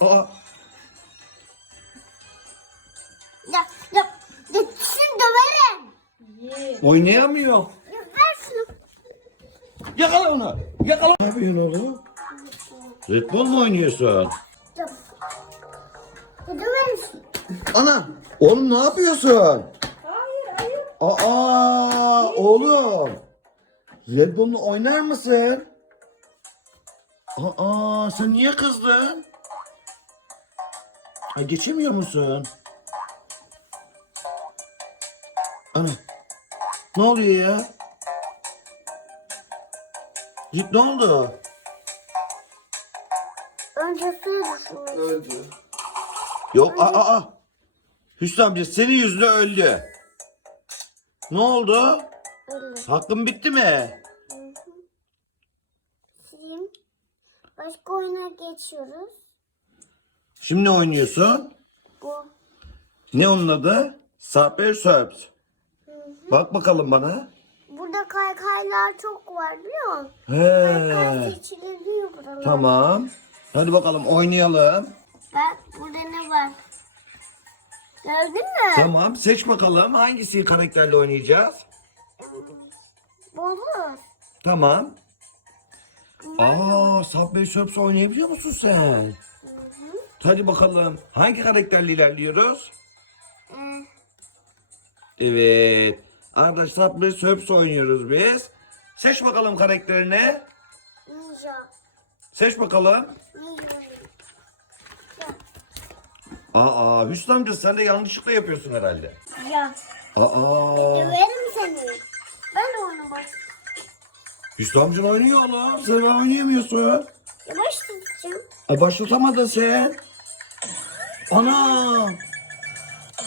Aa, Ya ya gitsin döverim. Ye. oynayamıyor. Ya ver şunu. Yakala onu. Yakala. Ne yapıyorsun oğlum? Bull mu oynuyorsun? Ya. Ya döverim. Ana. Oğlum ne yapıyorsun? Hayır hayır. Aa oğlum. Red Bull'la oynar mısın? Aa sen niye kızdın? Ay geçemiyor musun? Ana. Ne oluyor ya? Git ne oldu? Önce suya düşürmüş. Yok aa aa. Hüsnü amca senin yüzüne öldü. Ne oldu? Öyle. Hakkın bitti mi? Sileyim. Başka oyuna geçiyoruz. Şimdi ne oynuyorsun? Bu. Ne onun adı? Subway Surfs. Bak bakalım bana. Burada kaykaylar çok var biliyor musun? Kaykay He. seçilebiliyor buralar. Tamam. Hadi bakalım oynayalım. Bak burada ne var? Gördün mü? Tamam seç bakalım hangisi karakterle oynayacağız? Olur. Tamam. Aa Subway Surfs oynayabiliyor musun sen? Hadi bakalım hangi karakterle ilerliyoruz? Ee, Evet. Arkadaşlar Subway Surfs oynuyoruz biz. Seç bakalım karakterini. ninja. Seç bakalım. Ninja. Aa Hüsnü amca sen de yanlışlıkla yapıyorsun herhalde. Ya. Aa Döverim seni. Ben de oynamak. Hüsnü amcan oynuyor oğlum. Sen oynayamıyorsun. Yavaş tutacağım. E başlatamadın sen. Ana!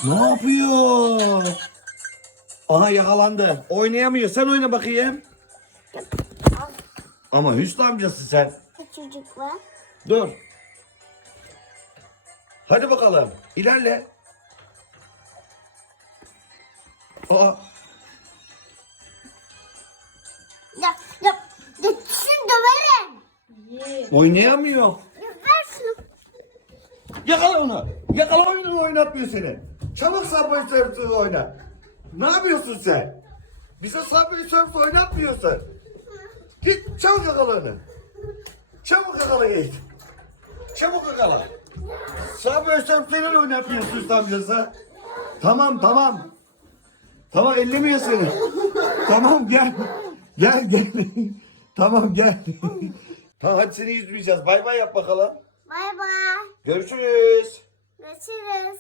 Ne yapıyor? Aha yakalandı. Oynayamıyor. Sen oyna bakayım. Ama Hüsnü amcası sen. Küçücük var. Dur. Hadi bakalım. İlerle. Aa, Ya ya gitsin döverim. Ye. oynayamıyor. Yakala onu. Yakala oyunu oynatmıyor seni. Çabuk Subway Surfers oyna. Ne yapıyorsun sen? Bize Subway Surfers oynatmıyorsun. Git çabuk yakala onu. Çabuk yakala git. Çabuk yakala. Subway Surfers'leri oynatmıyorsun amcası. Tamam tamam. Tamam ellemiyor seni. tamam gel. Gel gel. tamam gel. tamam hadi seni yüzmeyeceğiz. Bay bay yap bakalım. Bay bay. Görüşürüz. Görüşürüz.